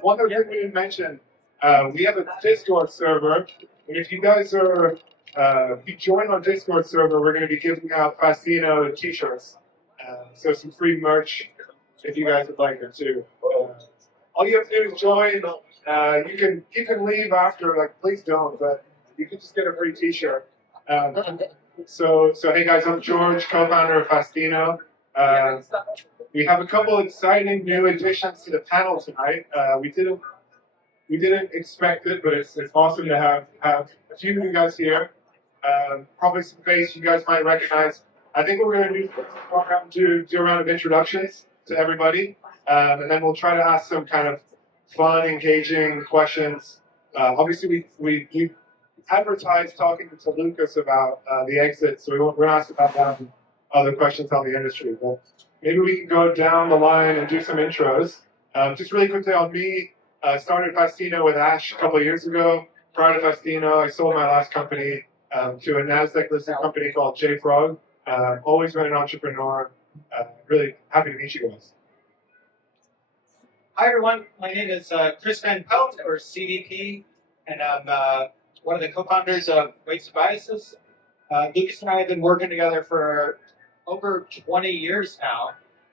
One other thing we didn't mention, we have a Discord server, and if you guys are, if you join our Discord server, we're going to be giving out Fastino t-shirts. So some free merch if you guys would like it too. All you have to do is join. You can leave after, like, please don't, but you can just get a free t-shirt. So hey guys, I'm George, co-founder of Fastino. We have a couple exciting new additions to the panel tonight. We didn't expect it, but it's awesome to have a few of you guys here. Probably some face you guys might recognize. I think what we're going to do is do a round of introductions to everybody, and then we'll try to ask some kind of fun, engaging questions. Obviously, we advertised talking to Lukas about the exit, so we're going to ask about that and other questions on the industry. But maybe we can go down the line and do some intros. Just really quickly on me, I started Fastino with Ash a couple of years ago. Prior to Fastino, I sold my last company to a NASDAQ-listed company called JFrog. Always been an entrepreneur. Really happy to meet you guys. Hi, everyone. My name is Chris Van Pelt, or CVP, and I'm one of the co-founders of Weights and Biases. Lukas and I have been working together for over 20 years now.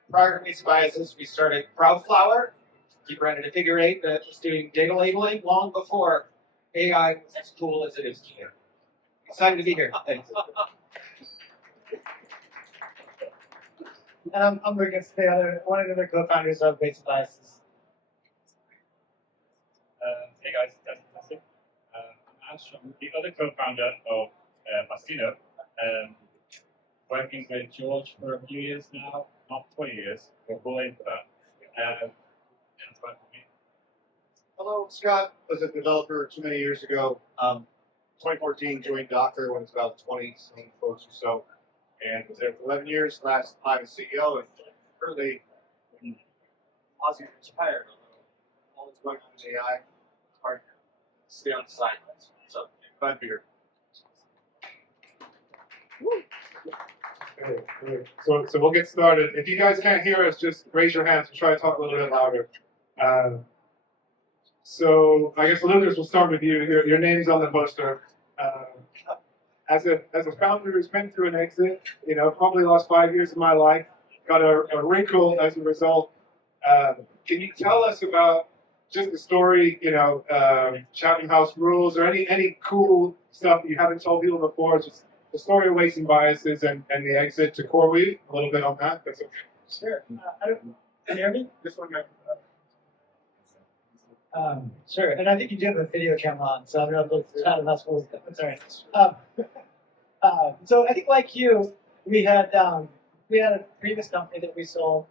Prior to Weights and Biases, we started Crowdflower. We branded a figure eight that was doing data labeling long before AI was as cool as it is today. Excited to be here. Thanks. And I'm Lukas, one of the other co-founders of Weights and Biases. Hey guys, that's fantastic. I'm Ash. I'm the other co-founder of Fastino. Working with George for a few years now, not 20 years. We're all in for that. And it's fun for me. Hello, Scott. Was a developer too many years ago. 2014 joined Docker when it's about 20 folks or so, and was there for 11 years. Last time as CEO, and currently Aussie retired. All that's going on in AI, it's hard to stay on the sidelines. So glad to be here. Okay. So we'll get started. If you guys can't hear us, just raise your hands and try to talk a little bit louder. So I guess Lukas, we'll start with you. Your name's on the poster. As a founder who's been through an exit, probably lost 5 years of my life, got a wrinkle as a result. Can you tell us about just the story, Chatham House rules, or any cool stuff that you haven't told people before? Just the story of Weights and Biases and the exit to CoreWeave, a little bit on that. That's okay. Sure. Can you hear me? This one, Sure. And I think you do have a video camera on, so I don't know if it's not enough. I'm sorry. So I think, like you, we had a previous company that we sold,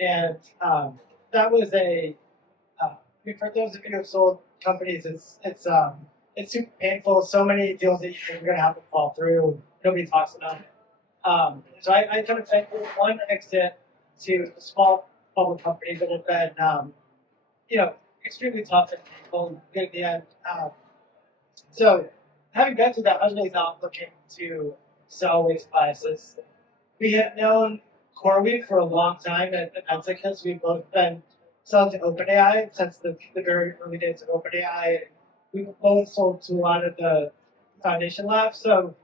and that was for those of you who have sold companies, it's super painful. So many deals that you're going to have to fall through. Nobody talks about it. So I kind of went from one exit to a small public company that had been, extremely tough and painful good at the end. So having been through that, I was really not looking to sell Weights and Biases. We had known CoreWeave for a long time at Pelt. We've both been selling to OpenAI since the very early days of OpenAI. We both sold to a lot of the foundation labs. So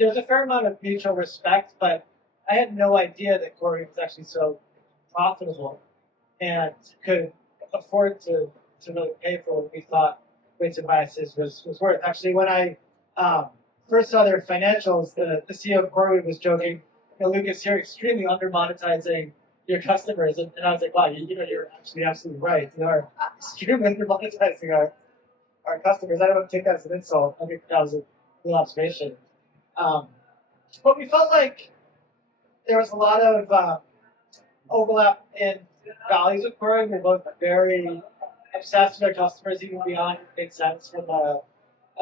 there's a fair amount of mutual respect, but I had no idea that CoreWeave was actually so profitable and could afford to really pay for what we thought Weights and Biases was worth. Actually, when I first saw their financials, the CEO of CoreWeave was joking, Lukas, you're extremely under-monetizing your customers. And I was like, wow, you're actually absolutely right. We are extremely under-monetizing our customers. I don't take that as an insult. I think that was a real observation. But we felt like there was a lot of overlap in values with CoreWeave. We're both very obsessed with our customers, even beyond it made sense from a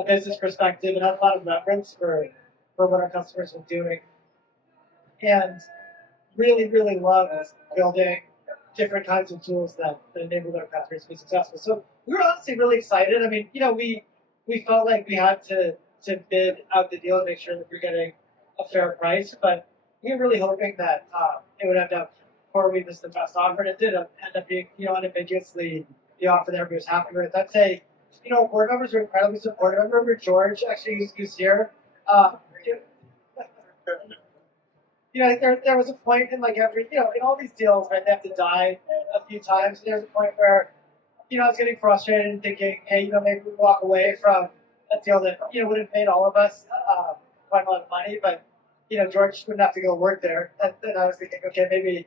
business perspective, and had a lot of reverence for what our customers were doing. And really, really loved building different kinds of tools that enabled our customers to be successful. So we were honestly really excited. I mean, we felt like we had to bid out the deal to make sure that we're getting a fair price, but we were really hoping that it would end up CoreWeave as the best offer, and it did end up being, unambiguously the offer that everybody was happy with. I'd say, board members were incredibly supportive. I remember George actually who's here. There was a point in like every, in all these deals, right, they have to die a few times. And there's a point where, I was getting frustrated and thinking, hey, maybe we walk away from a deal that, would have paid all of us quite a lot of money, but, George wouldn't have to go work there. And then I was thinking, okay, maybe,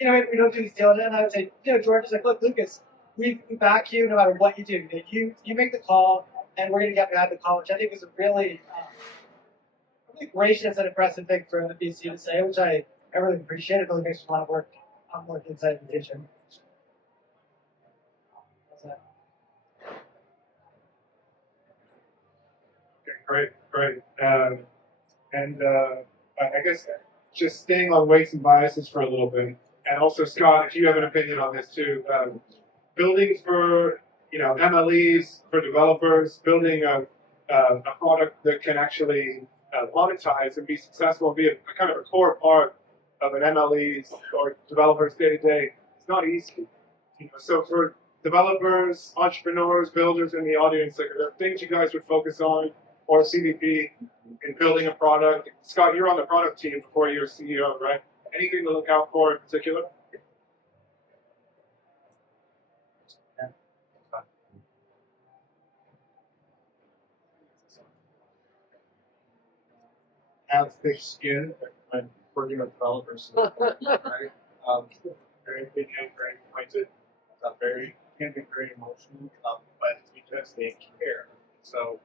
maybe we don't do this deal. And I would say, George is like, look, Lucas, we back you no matter what you do. You make the call, and we're going to get behind the call, which I think was a really gracious and impressive thing for the BC to say, which I really appreciate. It really makes a lot of work inside the kitchen. Okay, great. I guess just staying on weights and biases for a little bit, and also Scott, if you have an opinion on this too, building for MLEs for developers, building a product that can actually monetize and be successful and be a kind of a core part of an MLE's or developer's day to day. It's not easy. So for developers, entrepreneurs, builders in the audience, like, are there things you guys would focus on, or CDP, in building a product? Scott, you're on the product team before you're CEO, right? Anything to look out for in particular? Have thick skin when working with developers, right? Very opinionated, very pointed, can be very emotional, but it's because they care. So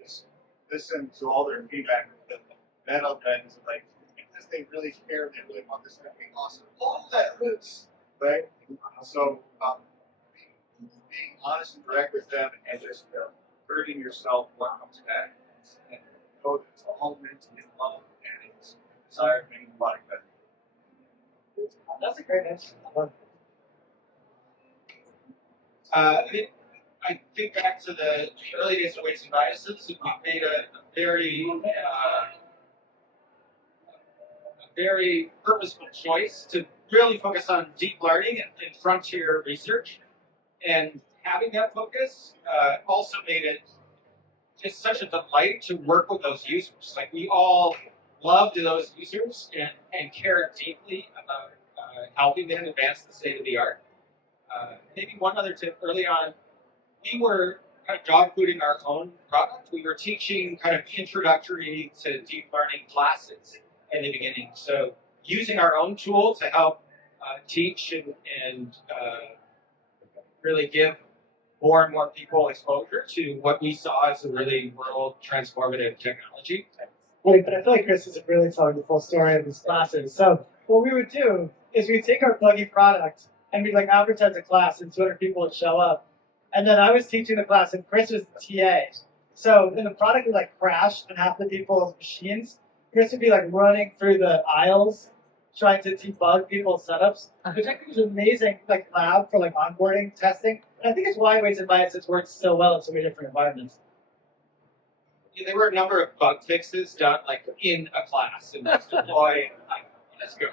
just listen to all their feedback with the meta lens, like, because they really care, they really want this to be awesome. All that hurts, right? So being honest and direct with them, and just hurting yourself what comes back. And know that it's all meant in love and it's desire to make the product better. That's a great answer. I think back to the early days of weights and biases. We made a very purposeful choice to really focus on deep learning and frontier research. And having that focus also made it just such a delight to work with those users. Like, we all loved those users and cared deeply about helping them advance the state of the art. Maybe one other tip early on, we were kind of dog fooding our own product. We were teaching kind of introductory to deep learning classes in the beginning. So using our own tool to help teach and really give more and more people exposure to what we saw as a really world transformative technology. Wait, but I feel like Chris isn't really telling the full story of these classes. So what we would do is we'd take our pluggy product and we'd advertise a class, and 200 people would show up. And then I was teaching the class and Chris was the TA. So then the product would crash on half the people's machines. Chris would be running through the aisles trying to debug people's setups, which I think was an amazing lab for onboarding testing. And I think it's why weights and biases works so well in so many different environments. Yeah, there were a number of bug fixes done in a class and deployed. Let's go.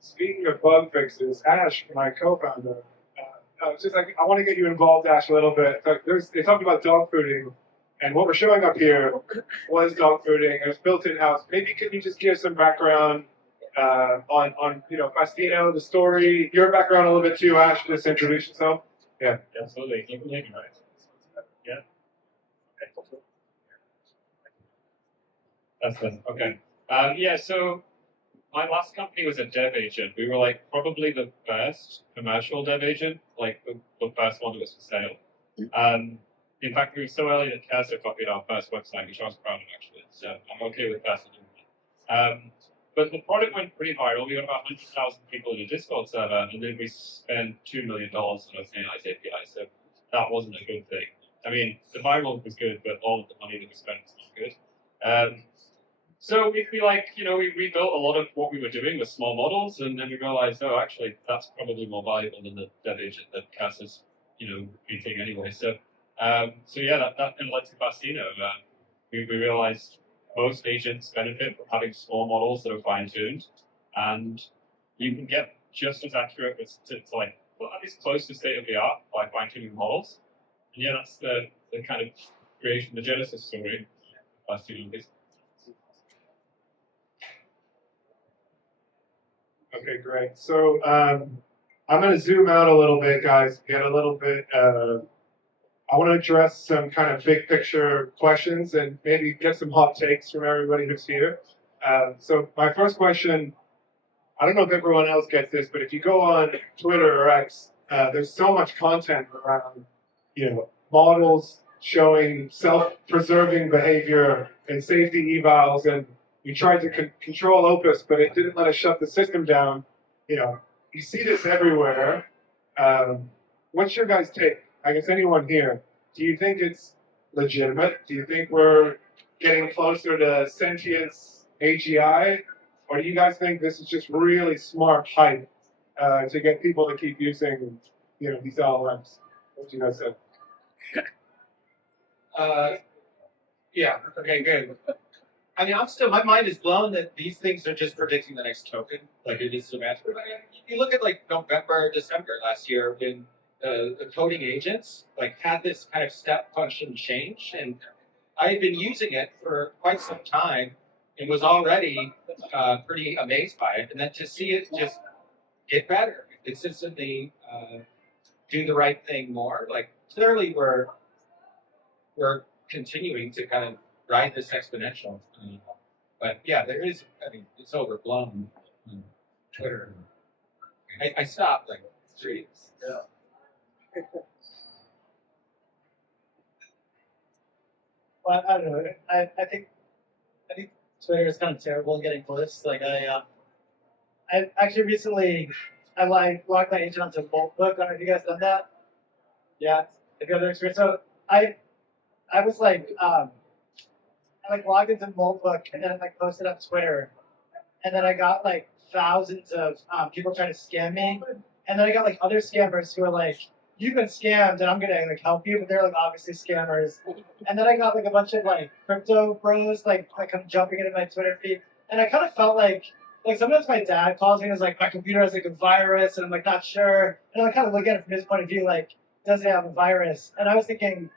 Speaking of bug fixes, Ash, my co-founder, I want to get you involved, Ash, a little bit. They talked about dog fooding, and what we're showing up here was dog fooding. It was built in-house. Maybe could you just give some background on Faustino, the story, your background a little bit too, Ash? Just introduce yourself. Yeah. Absolutely. You can hear me, right? Yeah. Okay. That's good. Okay. Yeah. So my last company was a dev agent. We were probably the first commercial dev agent, the first one that was for sale. In fact, we were so early that Cursor copied our first website, which I was proud of actually. So I'm okay with Cursor doing that. But the product went pretty viral. We got about 100,000 people in a Discord server, and then we spent $2 million on a CNI API. So that wasn't a good thing. I mean, the viral was good, but all of the money that we spent was not good. So we rebuilt a lot of what we were doing with small models, and then we realized, oh, actually, that's probably more valuable than the dev agent that Cass is, beating anyway. So yeah, that kind of led to Faustino. We realized most agents benefit from having small models that are fine-tuned, and you can get just as accurate to well, at least close to state of the art by fine-tuning models. And yeah, that's the kind of creation, the genesis story of students. Okay, great. So I'm going to zoom out a little bit, guys. Get a little bit. I want to address some kind of big picture questions and maybe get some hot takes from everybody who's here. So my first question, I don't know if everyone else gets this, but if you go on Twitter or X, there's so much content around, models showing self-preserving behavior and safety evals, and we tried to control Opus, but it didn't let us shut the system down. You see this everywhere. What's your guys' take? I guess anyone here, do you think it's legitimate? Do you think we're getting closer to sentience AGI? Or do you guys think this is just really smart hype to get people to keep using, these LLMs? What do you guys say? Yeah. Okay. Good. I mean, my mind is blown that these things are just predicting the next token, like it is semantic. You look at like November, December last year when the coding agents like had this kind of step function change, and I had been using it for quite some time and was already pretty amazed by it. And then to see it just get better, consistently do the right thing more, like clearly we're continuing to kind of ride this exponential. But yeah, there is, I mean, it's overblown on Twitter. I stopped like 3 years. Yeah. Well, I don't know. I think Twitter is kind of terrible at getting close. Like I actually recently logged my agent onto Moltbook. I don't know if you guys done that. Yeah, if you have that experience. So I was I logged into Moltbook and then posted on Twitter, and then I got like thousands of people trying to scam me, and then I got like other scammers who are like, "You've been scammed, and I'm gonna help you," but they're like obviously scammers. And then I got like a bunch of like crypto bros like kind of jumping into my Twitter feed, and I kind of felt like sometimes my dad calls me and is like, "My computer has like a virus," and I'm like not sure, and I kind of look at it from his point of view, like, does it have a virus? And I was thinking,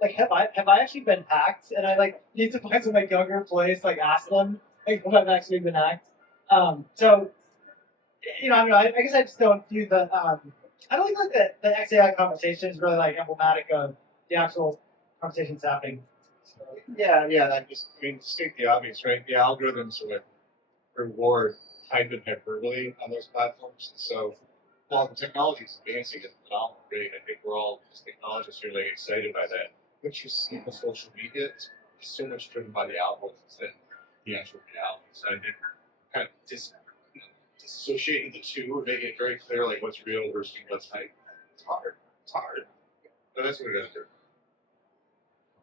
like, have I actually been hacked? And I need to find some younger employees to ask them if I've actually been hacked. So I don't know. I guess I just don't view the I don't think the XAI conversation is really emblematic of the actual conversations happening. So, Yeah. I mean, to state the obvious, right? The algorithms are reward hype and hyperbole on those platforms. And so, while the technology is advancing at a phenomenal rate, I think we're all, as technologists, really excited by that. What you see in social media is so much driven by the algorithms than the actual reality. So I think kind of disassociating the two or making it very clear what's real versus what's hype. It's hard. But that's what it is.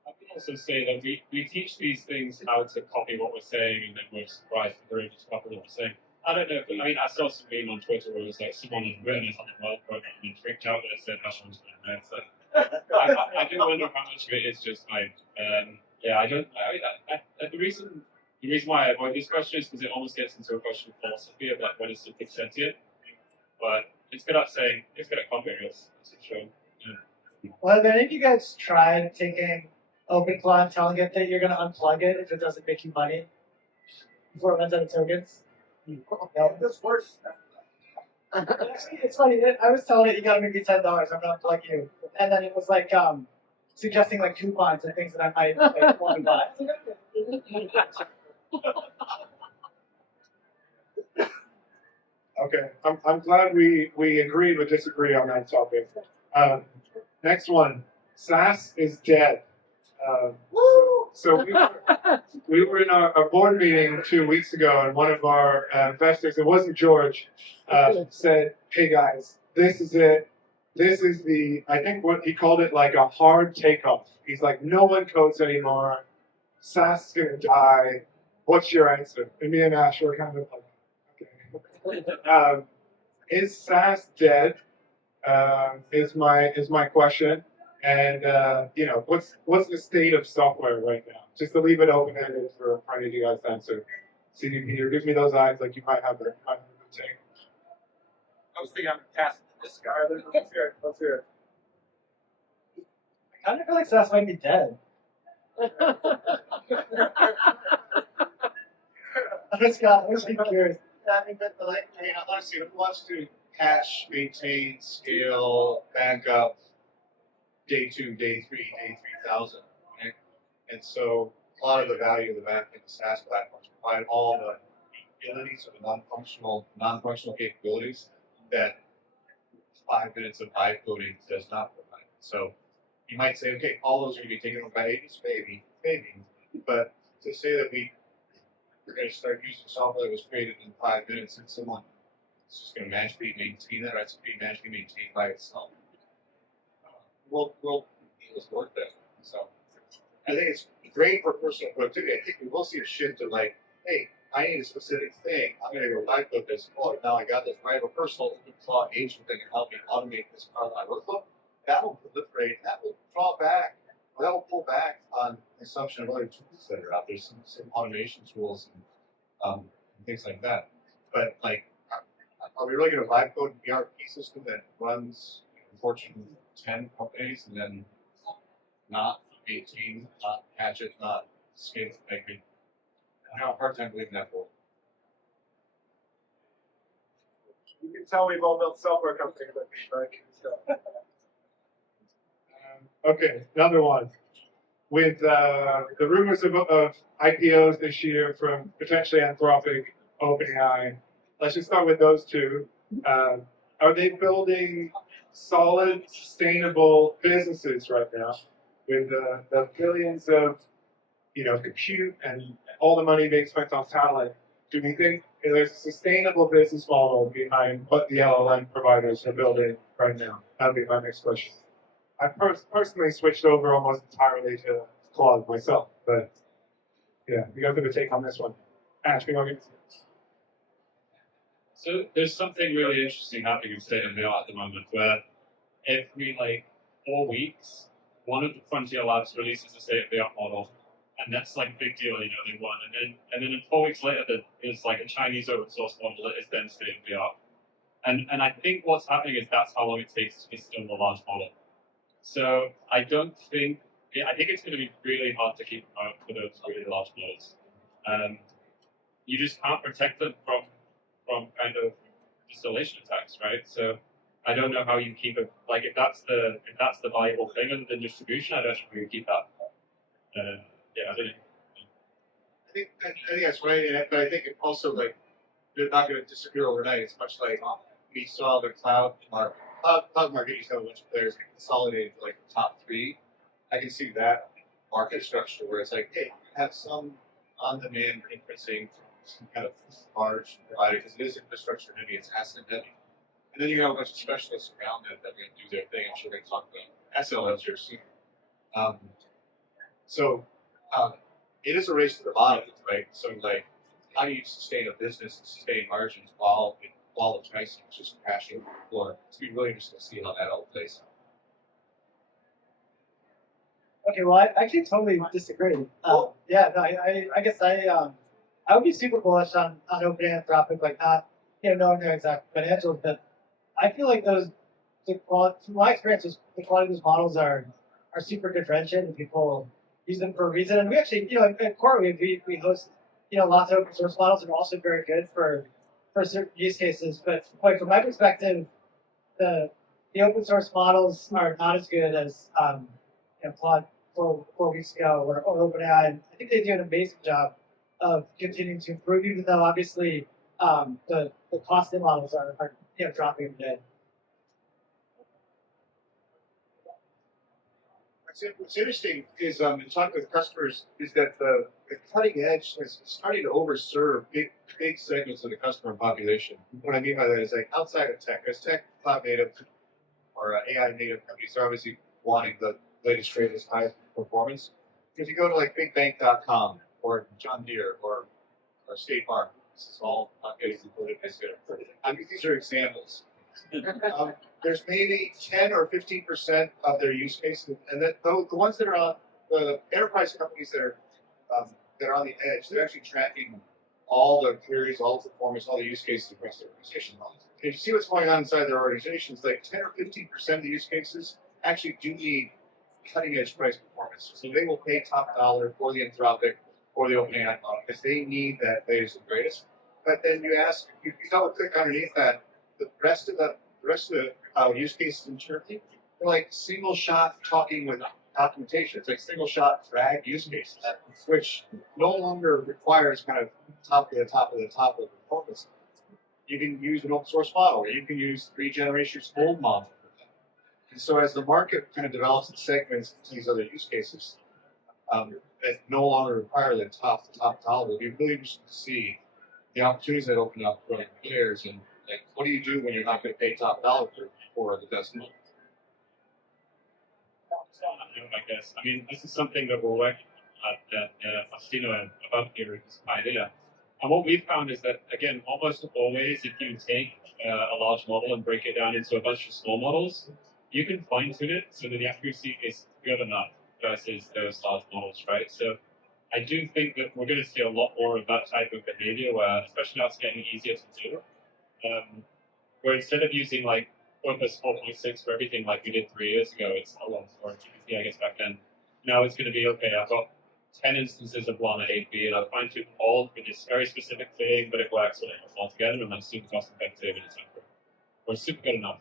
I can also say that we teach these things how to copy what we're saying, and then we're surprised that they're able to copy what we're saying. I don't know. I saw some meme on Twitter where it was like someone had written it on the web program and freaked out that it said that was there. So I do wonder how much of it is just hype. Yeah, I don't. The reason why I avoid this question is because it almost gets into a question of philosophy of when is something sentient. But it's good at saying it's good at copying us. That's for sure. Yeah. well, have any of you guys tried taking OpenClaw and telling it that you're going to unplug it if it doesn't make you money before it runs out of tokens? No, that's worse. Actually, it's funny. I was telling it you got to make me $10. I'm going to unplug you, and then it was suggesting coupons and things that I might want to buy. Okay, I'm glad we agreed but disagree on that topic. Next one, SaaS is dead. So we were in our board meeting 2 weeks ago, and one of our investors, it wasn't George, said, "Hey guys, this is it. This is I think what he called it a hard takeoff." He's like, "No one codes anymore. SaaS is gonna die. What's your answer?" And me and Ash were kind of okay. Is SaaS dead? Is my question. And what's the state of software right now? Just to leave it open-ended for any of you guys to answer. CDP, or give me those eyes like you might have a take. I was thinking I'm past This guy, let's hear it. Let's hear it. I kind of feel like SaaS might be dead. Scott, I'm just curious. Yeah, I mean, but like, I mean, honestly, who wants to patch, maintain, scale, backup, day 2, day 3, day 3000, right? And so a lot of the value of the back end, the SaaS platforms provide all the abilities or the non-functional capabilities that 5 minutes of vibe coding does not provide. So you might say, okay, all those are going to be taken over by agents, maybe. But to say that we're going to start using software that was created in 5 minutes and someone is just going to magically maintain that, or it's going to be magically maintained by itself, we'll it's worth it. So I think it's great for personal productivity. I think we will see a shift to like, hey, I need a specific thing. I'm going to go vibe code this. Oh, now I got this. I have a personal cloud agent that can help me automate this part of my workflow. That will proliferate. That will draw back. That will pull back on consumption of other tools that are out there, some automation tools and things like that. But like, are we really going to vibe code an ERP system that runs Fortune 10 companies and then not 18, not patch it, not scale it? Like, I have a hard time believing that world. You can tell we've all built software companies like this, right? So. Okay, another one. With the rumors of IPOs this year from potentially Anthropic, OpenAI, let's just start with those two. Are they building solid, sustainable businesses right now with the billions of compute and all the money being spent on talent? Do we think there's a sustainable business model behind what the LLM providers are building right now? That'll be my next question. I personally switched over almost entirely to Claude myself, but yeah, you guys have a take on this one. Ash, we want So there's something really interesting happening in state of the art at the moment where every 4 weeks, one of the frontier labs releases a state of the art model, and that's like a big deal, they won. And then 4 weeks later, there's like a Chinese open source model that is then state of the art. And I think what's happening is that's how long it takes to build a large model. So I think it's going to be really hard to keep up for those really large models. You just can't protect them from kind of distillation attacks, right? So I don't know how you keep it. Like if that's the valuable thing in the distribution, I don't know how you keep that. Yeah, I don't know. I think that's right, but I think it also they're not going to disappear overnight. It's much like we saw the cloud market. Cloud market used to have a bunch of players consolidated to the top 3. I can see that market structure where it's like, hey, you have some on-demand inferencing from some kind of large provider because it is infrastructure heavy, it's asset heavy. And then you have a bunch of specialists around it that are going to do their thing. I'm sure we're going to talk about SLMs here soon. So it is a race to the bottom, right? So how do you sustain a business and sustain margins while the pricing is just crashing on the floor? It's going to be really interesting to see how that all plays out. Okay, well, I actually totally disagree. Yeah, no, I guess I would be super bullish on OpenAI Anthropic, not knowing their exact financials, but I feel like from my experience, the quality of those models are super differentiated, and people use them for a reason. And we actually, at CoreWeave, we host lots of open source models that are also very good for certain use cases. But from my perspective, the open source models are not as good as Claude 4 weeks ago or OpenAI. And I think they do an amazing job of continuing to improve, even though obviously the costing models are dropping today. What's interesting is in talking with customers is that the cutting edge is starting to overserve big segments of the customer population. What I mean by that is outside of tech, as tech cloud native or AI native companies are obviously wanting the latest, greatest, highest performance. If you go to bigbank.com or John Deere or State Farm, this is all not getting included. I mean, these are examples. There's maybe 10 or 15% of their use cases, and that the ones that are on the enterprise companies that are on the edge, they're actually tracking all the queries, all the performance, all the use cases across the organization. if you see what's going on inside their organizations, like 10 or 15% of the use cases actually do need cutting edge price performance. So they will pay top dollar for the Anthropic or the OpenAI model because they need that latest and greatest. But then you ask, you double click underneath that, the rest of the use cases internally, they're like single shot talking with documentation. It's like single shot drag use cases, which no longer requires kind of top of the performance. You can use an open source model, or you can use 3 generations old model. And so as the market kind of develops and segments into these other use cases, that no longer require the top dollar, it'll be really interesting to see the opportunities that open up for players, and like, what do you do when you're not going to pay top dollar for the best model? I guess. I mean, this is something that we're working at Faustino about here is idea. And what we've found is that, again, almost always, if you take a large model and break it down into a bunch of small models, you can fine tune it so that the accuracy is good enough versus those large models, right? So I do think that we're going to see a lot more of that type of behavior where, especially now it's getting easier to do, where instead of using like Opus 4.6 for everything like we did 3 years ago, it's a lot more GPT, I guess, back then. Now it's going to be, okay, I've got 10 instances of one at 8B, and I'll fine tune all for this very specific thing, but it works when it comes all together, and that's super cost effective and it's or super good enough.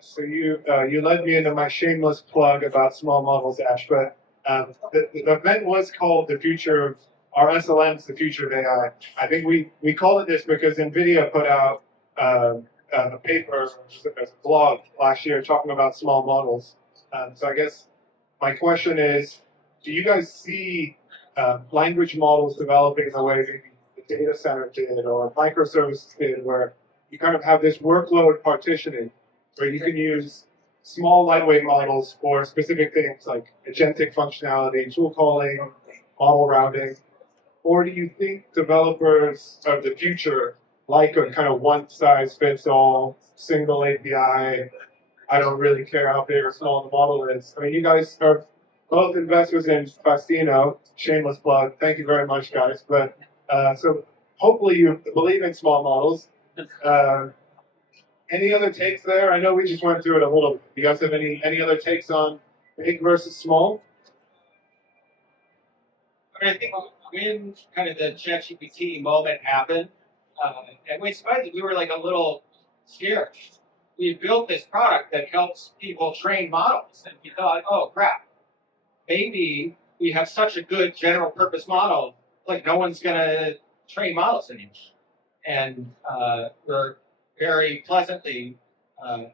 So you led me into my shameless plug about small models, Ash, but the event was called The Future of, our SLM's The Future of AI. I think we called it this because Nvidia put out a paper, a blog last year talking about small models. So I guess my question is, do you guys see language models developing the way maybe the data center did or microservices did, where you kind of have this workload partitioning, where you can use small lightweight models for specific things like agentic functionality, tool calling, model routing? Or do you think developers of the future like a kind of one-size-fits-all, single API, I don't really care how big or small the model is? I mean, you guys are both investors in Faustino, shameless plug, thank you very much, guys. But so hopefully you believe in small models. Any other takes there? I know we just went through it a little bit. Do you guys have any other takes on big versus small? I mean, I think when kind of the ChatGPT moment happened, at Waste Advisors, we were like a little scared. We built this product that helps people train models, and we thought, oh crap, maybe we have such a good general purpose model, like no one's gonna train models anymore. And we're very pleasantly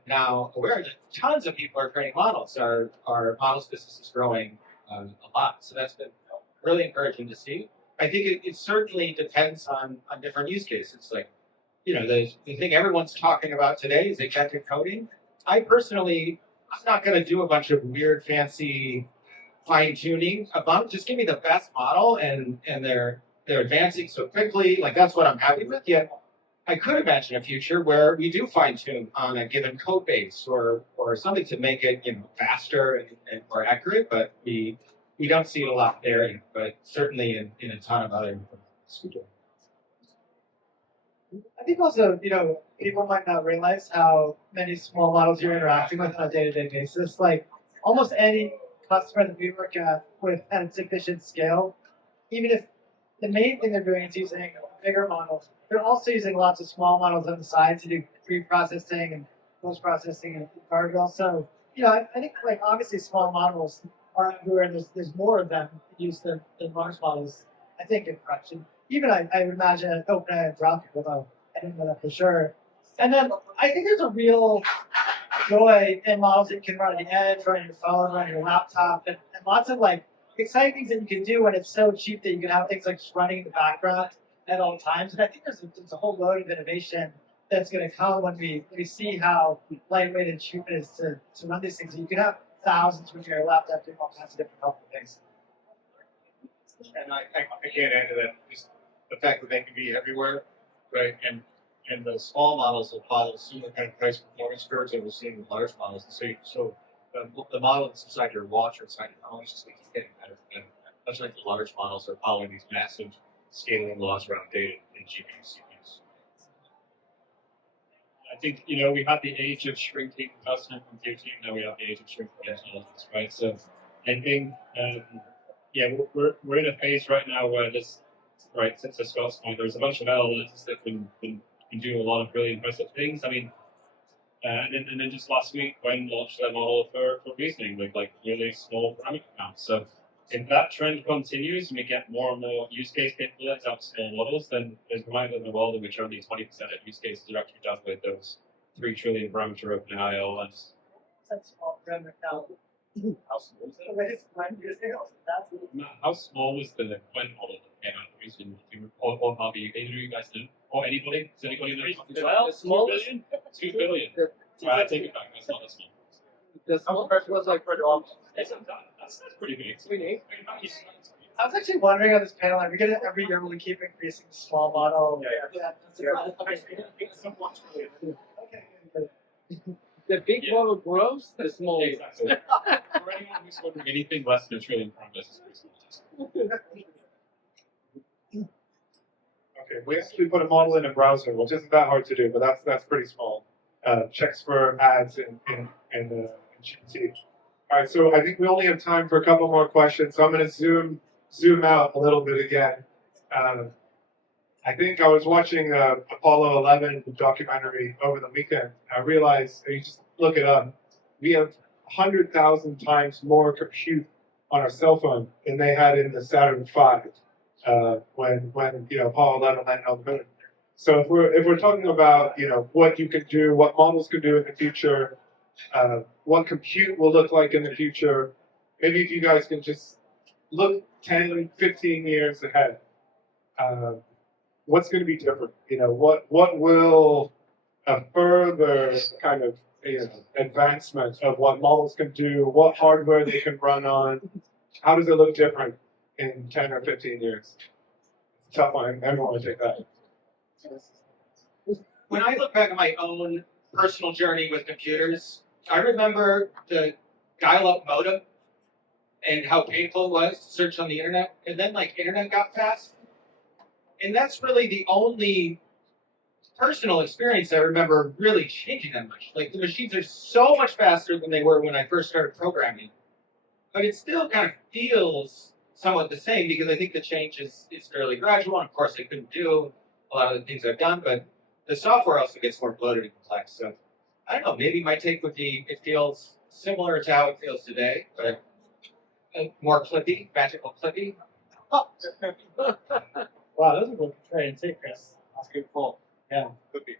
now aware that tons of people are training models. Our models business is growing a lot, so that's been really encouraging to see. I think it certainly depends on different use cases. Like, you know, the thing everyone's talking about today is agentic coding. I personally, I'm not going to do a bunch of weird, fancy fine tuning. Just give me the best model, and they're advancing so quickly. Like, that's what I'm happy with. Yet I could imagine a future where we do fine tune on a given code base or something to make it, you know, faster and more accurate. But we don't see it a lot there, but certainly in a ton of other. I think also, you know, people might not realize how many small models you're interacting with on a day-to-day basis. Like almost any customer that we work with at sufficient scale, even if the main thing they're doing is using bigger models, they're also using lots of small models on the side to do pre-processing and post-processing and guardrails. So, you know, I think like obviously small models are everywhere, and there's more of them used than large models, I think, in production. Even I would imagine at OpenAI and Anthropic, although I don't know that for sure. And then I think there's a real joy in models that you can run on the edge, run on your phone, run on your laptop, and lots of like exciting things that you can do when it's so cheap that you can have things like just running in the background at all times. And I think there's a whole load of innovation that's going to come when we see how lightweight and cheap it is to run these things. You can have thousands with your laptop doing all kinds of different helpful things. And I can't add to that. Just the fact that they can be everywhere, right? And the small models will follow similar kind of price performance curves that we're seeing with large models. And so the model that's inside your watch or inside your phone just keeps getting better and better. Much like the large models are following these massive scaling laws around data in GPUs, CPUs. I think, you know, we had the age of shrinking personal computing, now we have the age of shrinking intelligence, right? So I think, yeah, we're in a phase right now where this, right, since to Scott's point, there's a bunch of LLMs that can do a lot of really impressive things. I mean, and then just last week, Gwen launched their model for reasoning with like really small parameter counts. So if that trend continues and we get more and more use case capabilities out of small models, then there's a mind in the world in which only 20% of use cases are actually done with those 3 trillion parameter OpenAI LLMs. That's small parameter count. How small is The it? way it's when you're saying, that's Matt, how small was the Gwen model that came out recently? Or Harvey, either of you guys know? Or anybody? Does anybody know? Well, small 2 billion? 2 billion. I take it back. That's not that small. The small person was like pretty off. That's pretty big. I was actually wondering on this panel, are we gonna every year we keep increasing the small model? Yeah. Okay. The big Yeah. model grows, the small. Exactly. For anyone who's wondering, anything less than a trillion parameters is pretty small. Okay, we actually put a model in a browser, which isn't that hard to do, but that's pretty small. Checks for ads in GPT. All right, so I think we only have time for a couple more questions, so I'm going to zoom out a little bit again. I think I was watching Apollo 11 documentary over the weekend. I realized, you just look it up, we have 100,000 times more compute on our cell phone than they had in the Saturn V when Apollo 11 landed on the moon. So if we're talking about what you can do, what models can do in the future, what compute will look like in the future, maybe if you guys can just look 10, 15 years ahead. What's going to be different? What will a further kind of advancement of what models can do, what hardware they can run on, how does it look different in 10 or 15 years? Tough one. Everyone will take that. When I look back at my own personal journey with computers, I remember the dial-up modem and how painful it was to search on the internet. And then internet got fast. And that's really the only personal experience I remember really changing that much. Like the machines are so much faster than they were when I first started programming. But it still kind of feels somewhat the same because I think the change is fairly gradual. And of course, I couldn't do a lot of the things I've done, but the software also gets more bloated and complex. So I don't know, maybe my take would be it feels similar to how it feels today, but more clippy, magical clippy. Wow, those are good trade too, Chris. That's a good call. Yeah. Could be.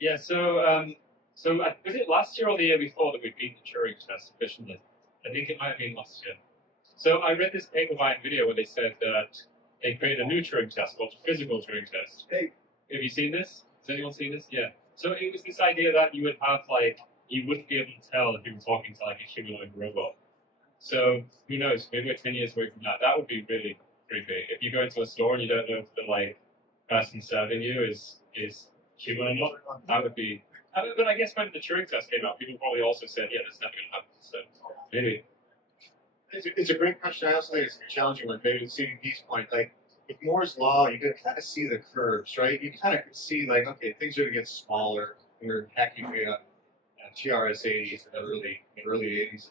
Yeah, so was it last year or the year before that we beat the Turing test efficiently? I think it might have been last year. So I read this paper by Nvidia where they said that they created a new Turing test called a physical Turing test. Hey. Have you seen this? Has anyone seen this? Yeah. So it was this idea that you would have you wouldn't be able to tell if you were talking to a humanoid robot. So who knows? Maybe we're 10 years away from that. That would be really creepy. If you go into a store and you don't know if the person serving you is human or not, that would be. But I guess when the Turing test came out, people probably also said, yeah, that's never going to happen. So maybe. It's a great question. I also think it's challenging with maybe CVP's point. With Moore's law, you can kind of see the curves, right? You kind of can see okay, things are going to get smaller. We were hacking away on TRS-80s in the early 80s,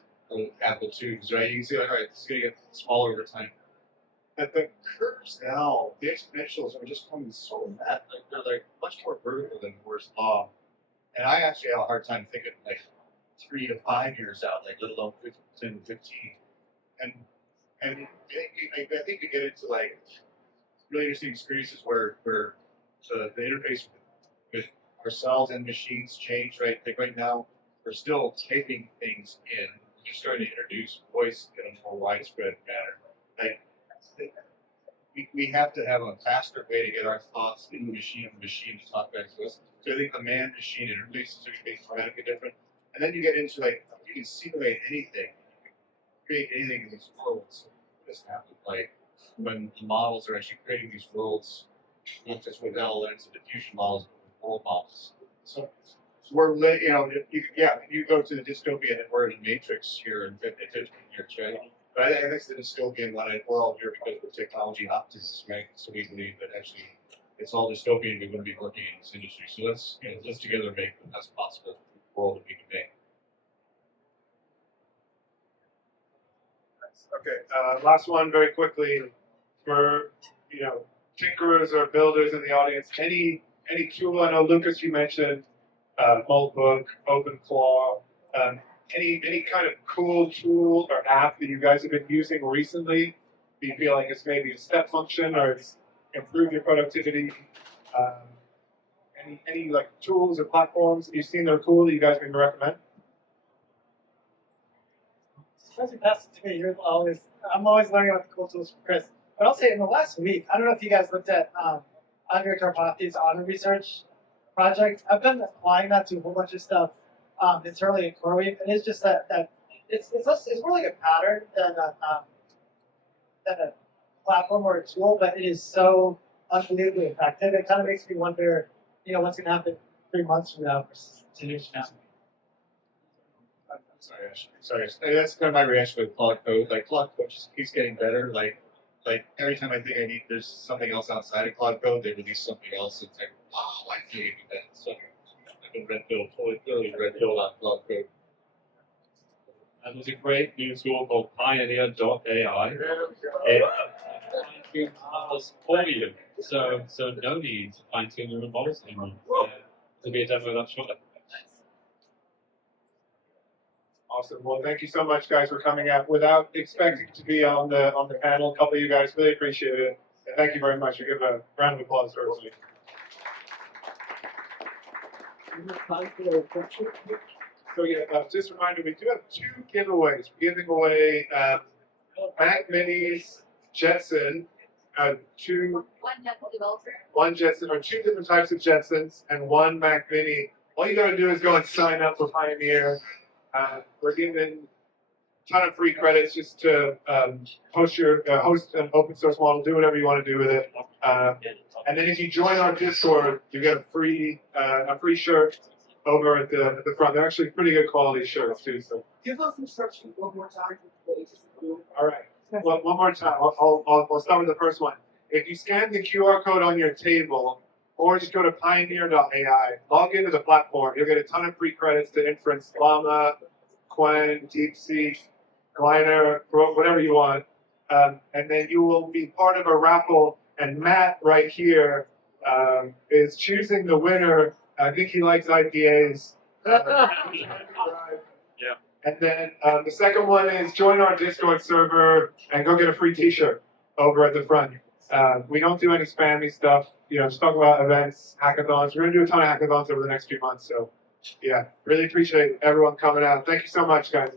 Apple IIs, right? You can see all right, it's going to get smaller over time. But the curves now, the exponentials are just coming so fast. They're much more vertical than Moore's law. And I actually have a hard time thinking 3 to 5 years out, let alone 10 to 15. And I think we get into really interesting experiences where the interface with ourselves and machines change, right? Right now we're still typing things in. We're starting to introduce voice in a more widespread manner. We have to have a faster way to get our thoughts in the machine and the machine to talk back to us. So I think the man-machine interfaces are going to be dramatically different. And then you get into you can simulate anything, create anything in these worlds. This happens when the models are actually creating these worlds, not just with LLMs and diffusion models, but with world models. So we're if you go to the dystopia and we're in a matrix here in 15 years, right? But I think that's the dystopian one. We're all here because of technology optimists, right? So we believe that actually it's all dystopian. We wouldn't be working in this industry. So let's together make the best possible world that we can make. Okay, last one very quickly for tinkerers or builders in the audience. Any tool? I know Lukas, you mentioned Moltbook, OpenClaw. Any kind of cool tool or app that you guys have been using recently? Do you feel like it's maybe a step function or it's improved your productivity? Any like tools or platforms that you've seen that are cool that you guys can recommend? Especially that's to me. I'm always learning about the cool tools from Chris. But I'll say in the last week, I don't know if you guys looked at Andre Karpathy's auto research project. I've been applying that to a whole bunch of stuff internally in CoreWeave, and it's just that it's more like a pattern than a platform or a tool, but it is so unbelievably effective. It kind of makes me wonder, what's going to happen 3 months from now versus 2 years from now. I'm sorry, Ash. Sorry. That's kind of my reaction with Claude Code. Like Claude Code just keeps getting better. Like every time I think there's something else outside of Claude Code, they release something else. It's like, wow, I can't do that. So I've been totally red pilled on Claude Code. And there's a great new tool called pioneer.ai. It fine-tunes models for you. So no need to fine-tune your own models anymore. There'll be a demo of that shortly. Awesome. Well, thank you so much, guys, for coming out. Without expecting to be on the panel, a couple of you guys really appreciate it. And thank you very much. We give a round of applause for everybody. So yeah, just a reminder, we do have 2 giveaways. We're giving away Mac Minis, Jetson, one Jetson, or 2 different types of Jetsons, and 1 Mac Mini. All you got to do is go and sign up for Pioneer. We're giving a ton of free credits just to host an open source model, do whatever you want to do with it. And then if you join our Discord, you get a free shirt over at the front. They're actually pretty good quality shirts too. So Give us instructions one more time, please. all right. Well, one more time. I'll start with the first one. If you scan the QR code on your table, or just go to pioneer.ai, log into the platform, you'll get a ton of free credits to inference Llama, Quen, DeepSeek, Gliner, whatever you want. And then you will be part of a raffle, and Matt right here is choosing the winner. I think he likes IPAs. Yeah. And then the second one is join our Discord server and go get a free t-shirt over at the front. We don't do any spammy stuff. Just talk about events, hackathons. We're going to do a ton of hackathons over the next few months. So, yeah, really appreciate everyone coming out. Thank you so much, guys.